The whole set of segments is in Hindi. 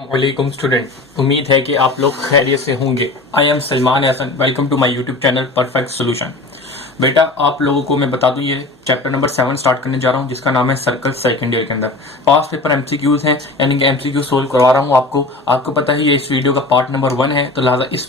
वालेकुम स्टूडेंट, उम्मीद है कि आप लोग खैरियत से होंगे। I am Salman Hasan, welcome to my YouTube channel perfect solution. बेटा आप लोगों को मैं बता दूं, ये चैप्टर नंबर 7 स्टार्ट करने जा रहा हूं जिसका नाम है सर्कल। सेकंड ईयर के अंदर पास्ट पेपर एमसीक्यूज हैं, यानी कि एमसीक्यू सोल्व करवा रहा हूं आपको पता ही है इस वीडियो का पार्ट नंबर 1 है, तो लिहाजा इस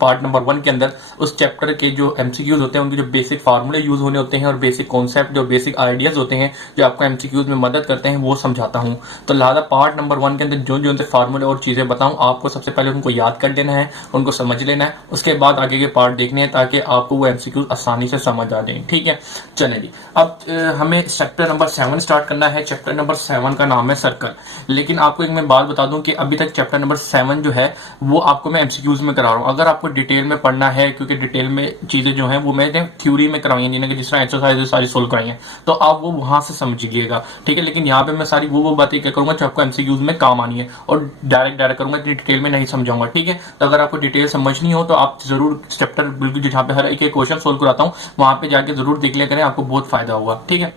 पार्ट नंबर 1 के अंदर उस चैप्टर के जो एमसीक्यूज होते हैं उनके जो बेसिक फार्मूले यूज होने होते हैं और बेसिक कॉन्सेप्ट जो बेसिक आइडियाज होते हैं जो आपको एमसीक्यूज में मदद करते हैं वो समझाता हूं। तो लिहाजा पार्ट नंबर 1 के अंदर जो जो फार्मूले और चीजें बताऊं आपको सबसे पहले उनको याद कर लेना है, उनको समझ लेना है, उसके बाद आगे के पार्ट देखने हैं ताकि आपको वो एमसीक्यूज आसानी से समझ आ जाए। ठीक है, चलें जी। अब हमें चैप्टर नंबर 7 स्टार्ट करना है। चैप्टर नंबर 7 का नाम है सर्कल। लेकिन आपको एक मैं बात बता दूं कि अभी तक चैप्टर नंबर 7 जो है वो आपको मैं एमसीक्यूज में करा रहा हूं। अगर आपको डिटेल में पढ़ना है, क्योंकि डिटेल में चीजें जो है वो मैंने थ्योरी में करवाई हैं, जिस तरह एक्सरसाइज सारी सोल्व कराई हैं, तो आप वो वहां से समझ लीजिएगा। ठीक है, लेकिन यहाँ पे मैं सारी वो बातें क्या करूंगा जो आपको एमसीक्यूज में काम आनी है और डायरेक्ट करूंगा, डिटेल में नहीं समझाऊंगा। ठीक है, तो अगर आपको डिटेल समझनी हो तो आप जरूर चैप्टर बिल्कुल जहाँ पे हर एक क्वेश्चन सोल्व कराता हूँ वहां पे जाके जरूर देख लिया करें, आपको बहुत फायदा होगा। ठीक है,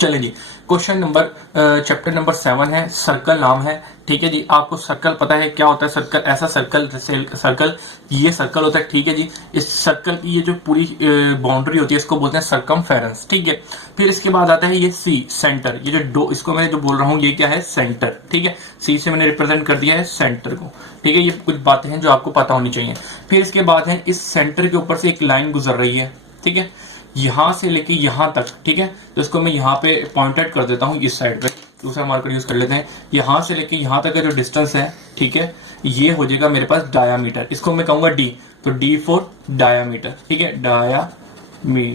चलिए जी। क्वेश्चन नंबर चैप्टर नंबर 7 है, सर्कल नाम है। ठीक है जी, आपको सर्कल पता है क्या होता है? सर्कल ऐसा सर्कल ये सर्कल होता है। ठीक है जी, इस सर्कल की ये जो पूरी बाउंड्री होती है इसको बोलते हैं सर्कमफेरेंस। ठीक है, फिर इसके बाद आता है ये सी, सेंटर। ये जो इसको मैं जो बोल रहा हूँ ये क्या है? सेंटर। ठीक है, सी से मैंने रिप्रेजेंट कर दिया है सेंटर को। ठीक है, ये कुछ बातें हैं जो आपको पता होनी चाहिए। फिर इसके बाद है इस सेंटर के ऊपर से एक लाइन गुजर रही है। ठीक है, यहां से लेके यहां तक। ठीक है, तो इसको मैं यहाँ पे पॉइंट आउट कर देता हूँ इस साइड पे, दूसरा मार्कर यूज कर लेते हैं। यहां से लेके यहां तक का जो डिस्टेंस है, ठीक है, ये हो जाएगा मेरे पास डायामीटर। इसको मैं कहूंगा डी, तो डी फॉर डायामीटर। ठीक है, डायामीटर।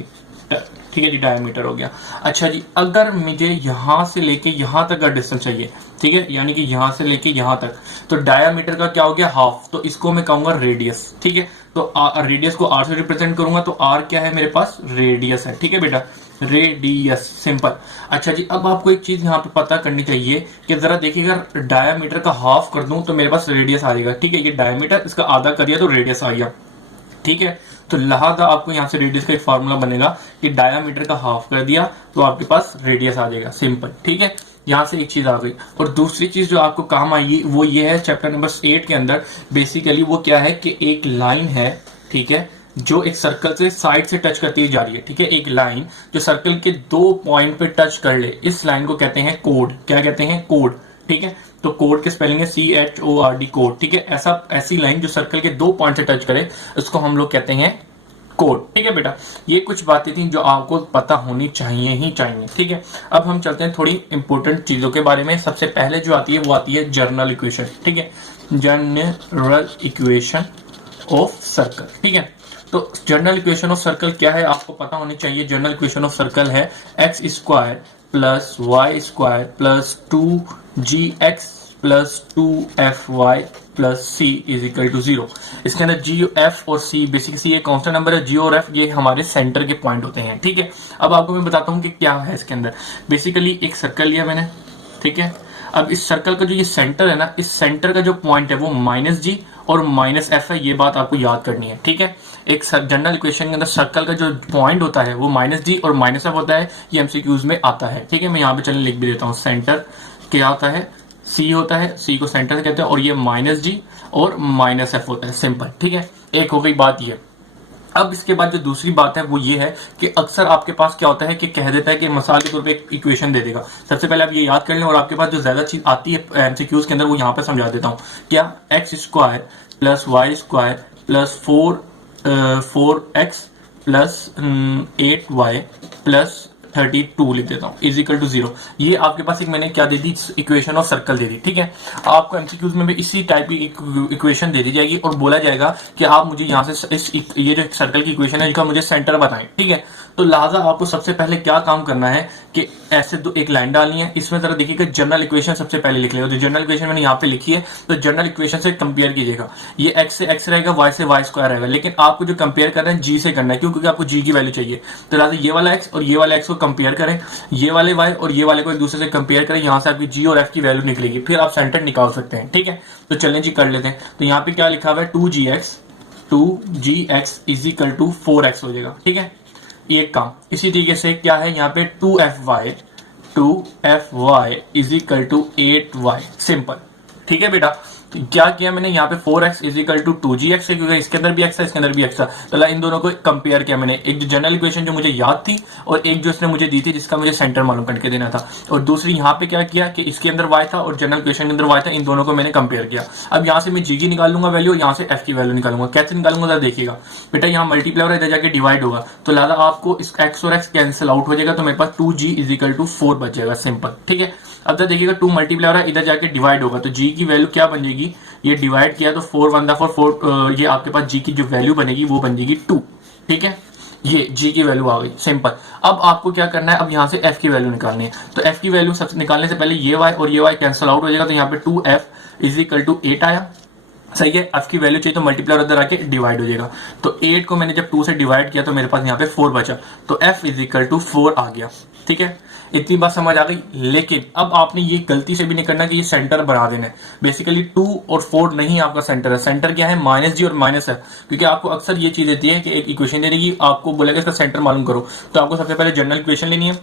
ठीक है जी, डायामीटर हो गया। अच्छा जी, अगर मुझे यहां से लेके यहां तक का डिस्टेंस चाहिए, ठीक है, यानी कि यहां से लेके यहां तक, तो डायामीटर का क्या हो गया? हाफ, तो इसको मैं कहूंगा रेडियस। ठीक है, तो रेडियस को आर से रिप्रेजेंट करूंगा, तो आर क्या है मेरे पास? रेडियस है। ठीक है बेटा, रेडियस, सिंपल। अच्छा जी, अब आपको एक चीज यहाँ पे पता करनी चाहिए कि जरा देखिएगा, डायामीटर का हाफ कर दूं तो मेरे पास रेडियस आ जाएगा। ठीक है, ये डायामीटर, इसका आधा करिए तो रेडियस आ गया। ठीक है, तो लिहाजा आपको यहाँ से रेडियस का एक फार्मूला बनेगा कि डायामीटर का हाफ कर दिया तो आपके पास रेडियस आ जाएगा, सिंपल। ठीक है, यहां से एक चीज आ गई। और दूसरी चीज जो आपको काम आई वो ये है, चैप्टर नंबर 8 के अंदर बेसिकली वो क्या है कि एक लाइन है, ठीक है, जो एक सर्कल से साइड से टच करती जा रही है। ठीक है, एक लाइन जो सर्कल के 2 पॉइंट पे टच कर ले, इस लाइन को कहते हैं कोड। क्या कहते हैं? कोड। ठीक है, तो कोड के स्पेलिंग है CHORD, कोड। ठीक है, ऐसी लाइन जो सर्कल के 2 पॉइंट से टच करे उसको हम लोग कहते हैं कोड। ठीक है बेटा, ये कुछ बातें थी जो आपको पता होनी चाहिए ही चाहिए। ठीक है, अब हम चलते हैं थोड़ी इंपॉर्टेंट चीजों के बारे में। सबसे पहले जो आती है वो आती है जनरल इक्वेशन। ठीक है, जनरल इक्वेशन ऑफ सर्कल। ठीक है, तो जनरल इक्वेशन ऑफ सर्कल क्या है आपको पता होनी चाहिए। जनरल इक्वेशन ऑफ सर्कल है x square plus Y square plus 2gx plus 2fy plus C is equal to 0। इसके अंदर जी, एफ और सी, बेसिक सी ये कांस्टेंट नंबर है, जी और एफ ये हमारे सेंटर के पॉइंट होते हैं। ठीक है, अब आपको मैं बताता हूँ कि क्या है इसके अंदर। बेसिकली एक सर्कल लिया मैंने, ठीक है, अब इस सर्कल का जो ये सेंटर है ना, इस सेंटर का जो पॉइंट है वो -g और -f है, ये बात आपको याद करनी है। ठीक है, एक जनरल इक्वेशन के अंदर सर्कल का जो पॉइंट होता है वो -g और -f होता है, ये एमसीक्यूज में आता है। ठीक है, मैं यहाँ पे चलिए लिख भी देता हूँ। सेंटर क्या होता है? सी होता है, सी को सेंटर कहते हैं, और ये -g और -f होता है, सिंपल। ठीक है, एक हो गई बात ये। अब इसके बाद जो दूसरी बात है वो ये है कि अक्सर आपके पास क्या होता है कि कह देता है कि मिसाल के तौर पे एक इक्वेशन दे देगा। सबसे पहले आप ये याद कर लें, और आपके पास जो ज्यादा चीज आती है एमसीक्यूज के अंदर वो यहाँ पे समझा देता हूँ। क्या? X square plus Y square plus 4x plus 8y plus 32 लिख देता हूँ इज इक्वल टू 0। ये आपके पास एक मैंने क्या दे दी? इक्वेशन ऑफ सर्कल दे दी। ठीक है, आपको एमसीक्यूज में भी इसी टाइप की इक्वेशन दे दी जाएगी और बोला जाएगा कि आप मुझे यहाँ से ये जो सर्कल की इक्वेशन है इसका मुझे सेंटर बताएं। ठीक है, तो लिहाजा आपको सबसे पहले क्या काम करना है कि ऐसे एक लाइन डालनी है। इसमें जरा देखिएगा, जनरल इक्वेशन सबसे पहले लिख लेगा। तो जनरल इक्वेशन मैंने यहाँ पे लिखी है, तो जनरल इक्वेशन से कंपेयर कीजिएगा। ये x से x रहेगा, y से y स्क्वायर रहेगा, लेकिन आपको जो कंपेयर करना है g से करना है। क्यों? क्योंकि आपको g की वैल्यू चाहिए। तो लिहाजा ये वाला x और ये वाला x को कंपेयर करें, ये वाले y और ये वाले को एक दूसरे से कंपेयर करें, यहाँ से आपकी g और f की वैल्यू निकलेगी, फिर आप सेंटर निकाल सकते हैं। ठीक है, तो चलें जी कर लेते हैं। तो यहाँ पे क्या लिखा हुआ है? 2gx is equal to 4x हो जाएगा। ठीक है, ये काम। इसी तरीके से क्या है यहाँ पे? 2fy is equal to 8y, simple. ठीक है बेटा। तो क्या किया मैंने यहाँ पे 4x is equal to 2gx है, क्योंकि इसके अंदर भी x है इसके अंदर भी x है, तो इन दोनों को कंपेयर किया मैंने। एक जो जनरल इक्वेशन जो मुझे याद थी और एक जो इसने मुझे दी थी जिसका मुझे सेंटर मालूम करके देना था, और दूसरी यहाँ पे क्या किया कि इसके अंदर y था और जनरल इक्वेशन के अंदर y था, इन दोनों को मैंने कंपेयर किया। अब यहाँ से मैं g की निकाल लूंगा वैल्यू, यहाँ से f की वैल्यू निकालूंगा। कैसे निकालूंगा जरा देखिएगा बेटा, यहाँ मल्टीप्लाई और इधर जाके डिवाइड होगा, तो लिहाजा आपको इस x और x कैंसिल आउट हो जाएगा, तो मेरे पास 2g इज इक्वल टू 4 बच जाएगा, सिंपल। ठीक है, अब तक देखिएगा 2 मल्टीप्लाई हो रहा है, इधर जाके डिवाइड होगा, तो g की वैल्यू क्या बन जाएगी, ये डिवाइड किया तो 4 1 4, ये आपके पास g की जो वैल्यू बनेगी वो बन जाएगी 2। ठीक है, ये g की वैल्यू आ गई, सिंपल। अब आपको क्या करना है, अब यहाँ से f की वैल्यू निकालनी है, तो f की वैल्यू सबसे निकालने से पहले ये y और ये y कैंसिल आउट हो जाएगा, तो यहाँ पे 2f इज इक्वल टू 8 आया। सही है, f की वैल्यू चाहिए तो मल्टीप्लाई उधर आके डिवाइड हो जाएगा, तो 8 को मैंने जब 2 से डिवाइड किया तो मेरे पास यहाँ पे 4 बचा, तो f इज इक्वल टू 4 आ गया। ठीक है, इतनी बात समझ आ गई। लेकिन अब आपने ये गलती से भी नहीं करना कि ये सेंटर बना देना है। बेसिकली 2 और 4 नहीं आपका सेंटर है, सेंटर क्या है, माइनस जी और माइनस है, क्योंकि आपको अक्सर ये चीज देती है कि एक इक्वेशन दे देगी, आपको बोलेगा इसका सेंटर मालूम करो, तो आपको सबसे पहले जनरल इक्वेशन लेनी है,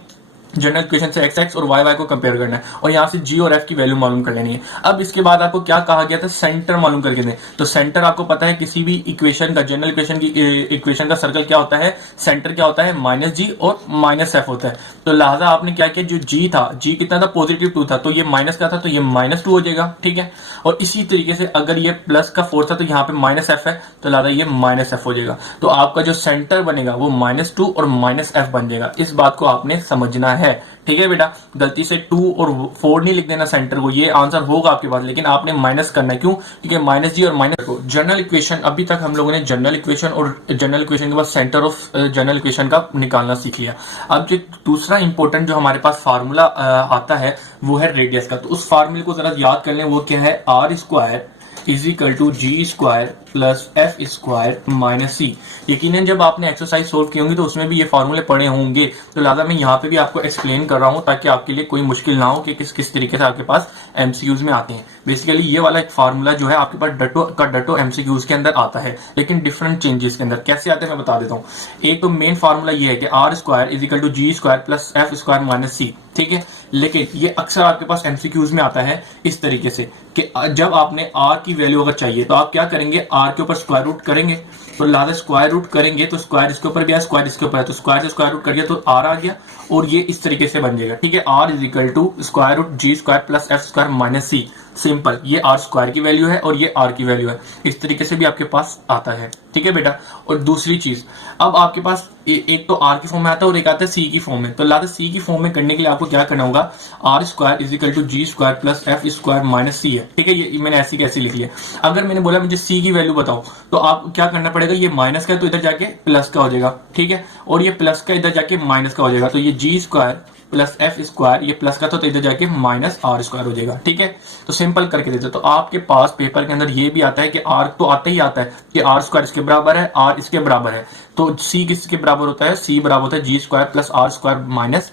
जनरल इक्वेशन से x और y को कंपेयर करना है, और यहाँ से g और f की वैल्यू मालूम कर लेनी है। अब इसके बाद आपको क्या कहा गया था, सेंटर मालूम करके दें, तो सेंटर आपको पता है किसी भी इक्वेशन का, जनरल इक्वेशन की इक्वेशन का सर्कल क्या होता है, सेंटर क्या होता है, माइनस जी और माइनस एफ होता है। तो लिहाजा आपने क्या किया, जो g था, g कितना था, पॉजिटिव 2 था, तो ये माइनस का था तो ये -2 हो जाएगा। ठीक है, और इसी तरीके से अगर ये प्लस का 4 था तो यहाँ पे माइनस एफ है, तो लिहाजा ये माइनस एफ हो जाएगा, तो आपका जो सेंटर बनेगा वो -2 और -f बन जाएगा। इस बात को आपने समझना है। ठीक है बेटा, गलती से 2 और 4 नहीं लिख देना सेंटर को, ये आंसर होगा आपके पास, लेकिन आपने माइनस करना है, क्यों, क्योंकि माइनस जी और माइनस को जनरल इक्वेशन, अभी तक हम लोगों ने जनरल इक्वेशन और जनरल इक्वेशन के बाद सेंटर ऑफ जनरल इक्वेशन का निकालना सीख लिया। अब जो दूसरा इंपॉर्टेंट जो हमारे पास फार्मूला आता है वो है रेडियस का, तो उस फार्मूले को जरा याद कर लें, वो क्या है, R square is equal to G square plus F square minus C. यकीनन जब आपने एक्सरसाइज सोल्व की होंगी तो उसमें भी ये फार्मूले पढ़े होंगे, तो लिहाजा मैं यहाँ पे भी आपको एक्सप्लेन कर रहा हूँ ताकि आपके लिए कोई मुश्किल ना हो कि किस किस तरीके से आपके पास एमसीक्यूज में आते हैं। बेसिकली ये वाला एक फार्मूला जो है आपके पास डटो का डटो एमसीक्यूज के अंदर आता है, लेकिन डिफरेंट चेंजेस के अंदर। कैसे आते हैं मैं बता देता हूँ। एक तो मेन फार्मूला ये है कि R square is equal to G square plus F square minus C. ठीक है, लेकिन ये अक्सर आपके पास एमसीक्यूज में आता है इस तरीके से कि जब आपने आर की वैल्यू अगर चाहिए तो आप क्या करेंगे, आर के ऊपर स्क्वायर रूट करेंगे, तो लिहाजा स्क्वायर रूट करेंगे तो स्क्वायर इसके ऊपर भी है, स्क्वायर इसके ऊपर है, तो स्क्वायर से स्क्वायर रूट कर दिया तो आर आ गया, और ये इस तरीके से बन जाएगा। ठीक है, r is equal to square root g square plus F square minus c. Simple, ये आर स्क्वायर की वैल्यू है और ये आर की वैल्यू है, इस तरीके से भी आपके पास आता है। ठीक है बेटा, और दूसरी चीज, अब आपके पास एक तो आर की फॉर्म में आता है और एक आता है सी की फॉर्म में, तो लिहाजा सी की फॉर्म में करने के लिए आपको क्या करना होगा, R square is equal to G square plus F square minus C है। ठीक है, ये मैंने ऐसी कैसी लिखी है। अगर मैंने बोला मुझे सी की वैल्यू बताओ, तो आप क्या करना पड़ेगा, ये माइनस का है तो इधर जाके प्लस का हो जाएगा। ठीक है, और ये प्लस का इधर जाके माइनस का हो जाएगा, तो ये जी स्क्वायर प्लस एफ स्क्वायर, ये प्लस का तो इधर जाके माइनस आर स्क्वायर हो जाएगा। ठीक है, तो सिंपल करके देते, तो आपके पास पेपर के अंदर ये भी आता है कि आर तो आता ही आता है कि आर स्क्वायर इसके बराबर है, आर इसके बराबर है, तो सी किसके बराबर होता है, सी बराबर होता है G square plus R square minus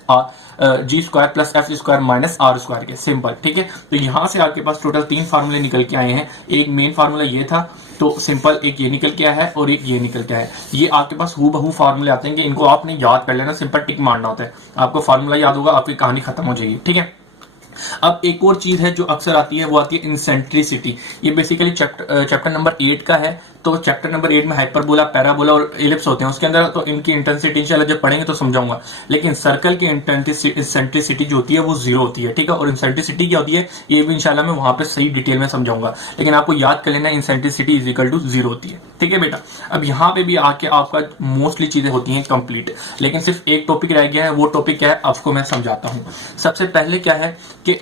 G square plus F square minus R square के। सिंपल। ठीक है, तो यहां से आपके पास टोटल 3 फार्मूले निकल के आए हैं। एक मेन फार्मूला ये था, तो सिंपल एक ये निकल के आया है और एक ये निकल के आया है। ये आपके पास हूबहू फार्मूले आते हैं कि इनको आपने याद कर लेना, सिंपल टिक मारना होता है, आपको फार्मूला याद होगा, आपकी कहानी खत्म हो जाएगी। ठीक है, अब एक और चीज है जो अक्सर आती है, वो आती है इंसेंट्रिसिटी। ये बेसिकली चैप्टर नंबर 8 का है, तो चैप्टर नंबर 8 में हाइपरबोला, पैराबोला और एलिप्स होते हैं, उसके अंदर तो इनकी इंटेंसिटी इंशाल्लाह जब पढ़ेंगे तो समझाऊंगा, लेकिन सर्कल की इंसेंट्रिसिटी जो होती है वो 0 होती है। ठीक है, और इंसेंट्रिसिटी क्या होती है ये भी इंशाल्लाह मैं वहां पे सही डिटेल में समझाऊंगा, लेकिन आपको याद कर लेना इंसेंट्रिसिटी इज इक्वल टू 0 होती है। ठीक है बेटा, अब यहाँ पे भी आके आपका मोस्टली चीजें होती हैं कंप्लीट, लेकिन सिर्फ एक टॉपिक रह गया है, वो टॉपिक क्या है आपको मैं समझाता हूँ। सबसे पहले क्या है कि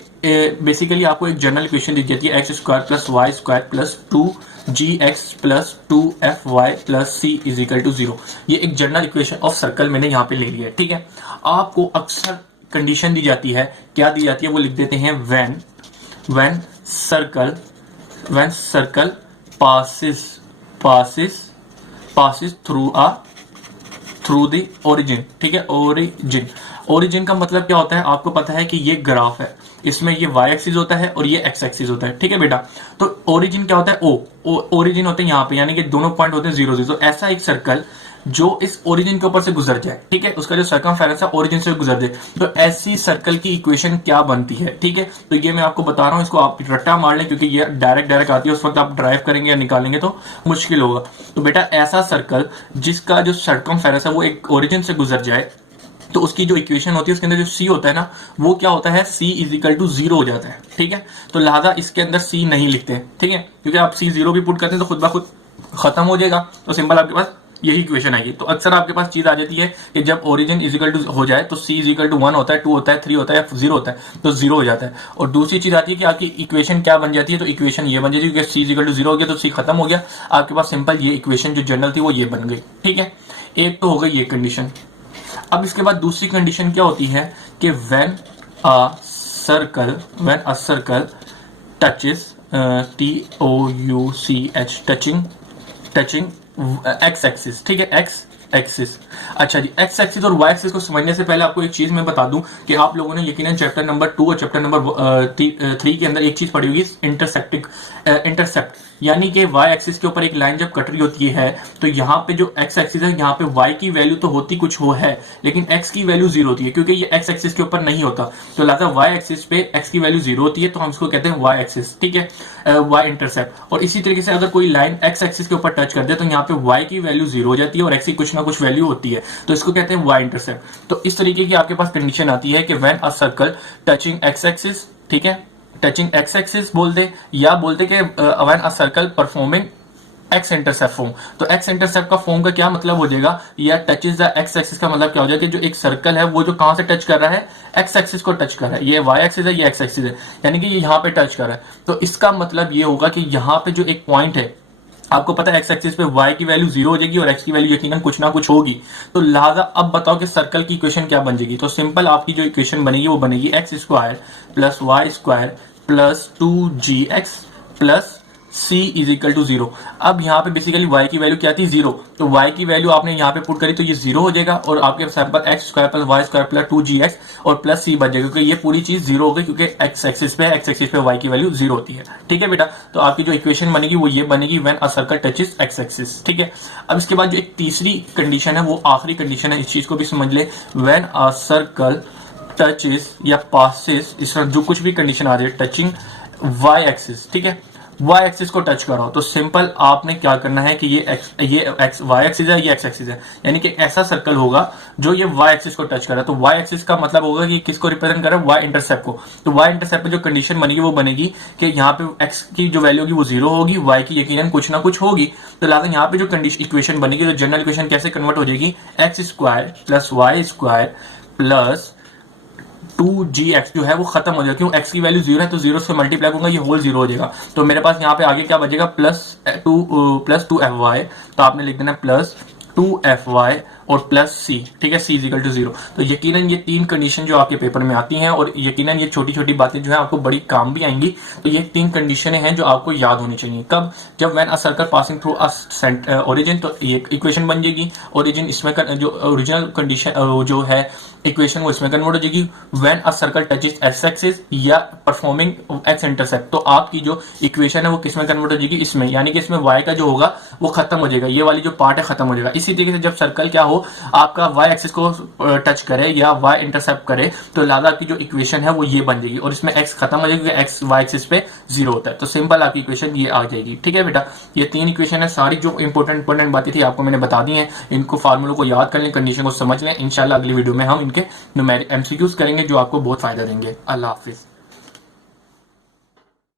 बेसिकली आपको एक जनरल इक्वेशन दी जाती है, x square plus Y square plus 2gx plus 2fy plus c is equal to 0। ये एक जनरल इक्वेशन ऑफ सर्कल मैंने यहाँ पे ले लिया है। ठीक है, आपको अक्सर कंडीशन दी जाती है, क्या दी जाती है, वो लिख देते हैं when circle passes through the origin। ठीक है, ओरिजिन का मतलब क्या होता है, आपको पता है कि ये ग्राफ है, इसमें ये y एक्सिस होता है और ये x एक्सिस होता है। ठीक है बेटा, तो ओरिजिन क्या होता है, ओरिजिन होते हैं यहाँ पे, यानी कि दोनों पॉइंट होते हैं 0 0। तो ऐसा एक सर्कल जो इस ओरिजिन के ऊपर से गुजर जाए, ठीक है, उसका जो सर्कमफेरेंस है ओरिजिन से गुजर जाए, तो ऐसी सर्कल की इक्वेशन क्या बनती है, ठीक है। तो ये मैं आपको बता रहा हूं, इसको आप रट्टा मार लें क्योंकि ये डायरेक्ट आती है, उस वक्त आप ड्राइव करेंगे या निकालेंगे तो मुश्किल होगा। तो बेटा ऐसा सर्कल जिसका जो सर्कमफेरेंस है वो एक ओरिजिन से गुजर जाए, तो उसकी जो इक्वेशन होती है उसके अंदर जो सी होता है ना, वो क्या होता है, सी इज इक्वल टू 0 हो जाता है, ठीक है। तो लिहाजा इसके अंदर सी नहीं लिखते, ठीक है, क्योंकि आप सी 0 भी पुट करते हैं तो खुद ब खुद खत्म हो जाएगा। तो सिंपल आपके पास यही इक्वेशन आएगी। तो अक्सर आपके पास चीज आ जाती है कि जब ओरिजिन इज इक्वल टू हो जाए तो सी इज इक्वल टू 1 होता है, 2 होता है, 3 होता है या 0 होता है, तो 0 हो जाता है। और दूसरी चीज आती है कि आपकी इक्वेशन क्या बन जाती है, तो इक्वेशन ये बन जाती है, सी इज इक्वल टू 0 हो गया तो सी खत्म हो गया, आपके पास सिंपल ये इक्वेशन जो जनरल थी वो ये बन गई, ठीक है। एक तो हो गई ये कंडीशन। अब इसके बाद दूसरी कंडीशन क्या होती है कि when a circle touches TOUCH touching x axis, ठीक है, एक्स एक्सिस। अच्छा जी, एक्स एक्सिस और वाई एक्सिस को समझने से पहले आपको एक चीज मैं बता दूं कि आप लोगों ने यकीनन चैप्टर नंबर 2 और चैप्टर नंबर 3 के अंदर एक चीज पढ़ी होगी, इंटरसेप्ट, यानी कि वाई एक्सिस के ऊपर एक लाइन जब कट रही होती है तो यहाँ पे जो एक्स एक्सिस है, यहाँ पे वाई की वैल्यू तो होती कुछ हो है, लेकिन एक्स की वैल्यू 0 होती है क्योंकि ये एक्स एक्सिस के ऊपर नहीं होता। तो लिहाजा वाई एक्सिस पे एक्स की वैल्यू 0 होती है, तो हम इसको कहते हैं वाई एक्सिस, ठीक है, वाई इंटरसेप्ट। और इसी तरीके से अगर कोई लाइन एक्स एक्सिस के ऊपर टच कर दे तो यहाँ पे वाई की वैल्यू 0 हो जाती है और एक्स की कुछ ना कुछ वैल्यू होती है, तो इसको कहते हैं वाई इंटरसेप्ट। तो इस तरीके की आपके पास कंडीशन आती है कि when a circle touching x axis, ठीक है, टचिंग एक्स एक्सिस बोलते, या बोलते कि when a circle performing x intercept form. तो एक्स इंटरसेप्ट का फॉर्म का क्या मतलब हो जाएगा, या टचेस द एक्स एक्सिस का मतलब क्या हो जाएगा कि जो एक सर्कल है वो जो कहां से टच कर रहा है, एक्स एक्सिस को टच कर रहा है। ये वाई एक्सिस है, ये एक्स एक्सिस है, यानी कि ये यहां पे टच कर रहा है। तो इसका मतलब ये होगा कि यहां पे जो एक पॉइंट है, आपको पता है एक्स एक्सिस पे y की वैल्यू 0 हो जाएगी और x की वैल्यू यकीनन कुछ ना कुछ होगी। तो लिहाजा अब बताओ कि सर्कल की इक्वेशन क्या बन जाएगी। तो सिंपल आपकी जो इक्वेशन बनेगी वो बनेगी x square plus Y square plus 2gx plus c is equal to 0। अब यहाँ पे बेसिकली y की वैल्यू क्या थी, 0, तो y की वैल्यू आपने यहाँ पे पुट करी तो ये 0 हो जाएगा और आपके sample x square plus Y square plus 2gx और प्लस c बच जाएगा, क्योंकि ये पूरी चीज 0 हो गई क्योंकि एक्स एक्सिस पे y की वैल्यू 0 होती है, ठीक है बेटा। तो आपकी जो इक्वेशन बनेगी वो ये बनेगी when a circle touches x axis, ठीक है। अब इसके बाद जो एक तीसरी कंडीशन है वो आखिरी कंडीशन है, इस चीज को भी समझ ले, व्हेन अ सर्कल टचेस या पासेस, इस तरह जो कुछ भी कंडीशन आ रही है, टचिंग वाई एक्सिस, ठीक है, वाई एक्सिस को टच करो तो सिंपल आपने क्या करना है कि ये एक्स वाई एक्सिस है, ये एक्स एक्सिस है, यानी कि ऐसा सर्कल होगा जो ये वाई एक्सिस को टच कर रहा है। तो वाई एक्सिस का मतलब होगा कि किसको रिप्रेजेंट कर रहा है, वाई इंटरसेप्ट को। तो वाई इंटरसेप्ट पे जो कंडीशन बनेगी वो बनेगी कि यहाँ पे एक्स की जो वैल्यू होगी वो 0 होगी, वाई की यकीनन कुछ ना कुछ होगी। तो लिहाजा यहाँ पे जो कंडीशन इक्वेशन बनेगी, जो जनरल इक्वेशन कैसे कन्वर्ट हो जाएगी, x square plus Y square plus 2gx जो है वो खत्म हो जाएगा, क्यों, x की वैल्यू 0 है तो 0 से मल्टीप्लाई होगा, ये होल 0 हो जाएगा। तो मेरे पास यहाँ पे आगे क्या बचेगा, प्लस 2fy, तो आपने लिख देना प्लस 2fy और प्लस c, ठीक है, c इज इक्वल टू 0। तो यकीनन ये तीन कंडीशन जो आपके पेपर में आती हैं और यकीनन ये छोटी छोटी बातें जो है आपको बड़ी काम भी आएंगी। तो ये तीन कंडीशनें हैं जो आपको याद होनी चाहिए। कब, जब when a circle passing through a origin, तो ये इक्वेशन बन जाएगी, ओरिजिन इसमें जो ओरिजिनल कंडीशन जो है इक्वेशन वो इसमें कन्वर्ट हो जाएगी। When a circle touches x axis या परफॉर्मिंग एक्स इंटरसेप्ट, तो आपकी जो इक्वेशन है वो किसमें कन्वर्ट हो जाएगी, इसमें, यानी कि इसमें y का जो होगा वो खत्म हो जाएगा, ये वाली जो पार्ट है खत्म हो जाएगा। इसी तरीके से जब सर्कल क्या हो, आपका y एक्सिस को टच करे या y इंटरसेप्ट करे, तो लिहाजा आपकी जो इक्वेशन है वो ये बन जाएगी और इसमें x खत्म हो जाएगी क्योंकि x y एक्सिस पे 0 होता है। तो सिंपल आपकी इक्वेशन ये आ जाएगी, ठीक है बेटा। ये तीन इक्वेशन है, सारी जो इंपॉर्टेंट बातें थी आपको मैंने बता दी हैं, इनको फार्मूलों को याद कर लें, कंडीशन को समझ लें। इंशाल्लाह अगली वीडियो में हम इनके एमसीक्यूज करेंगे जो आपको बहुत फायदा देंगे। अल्लाह हाफिज।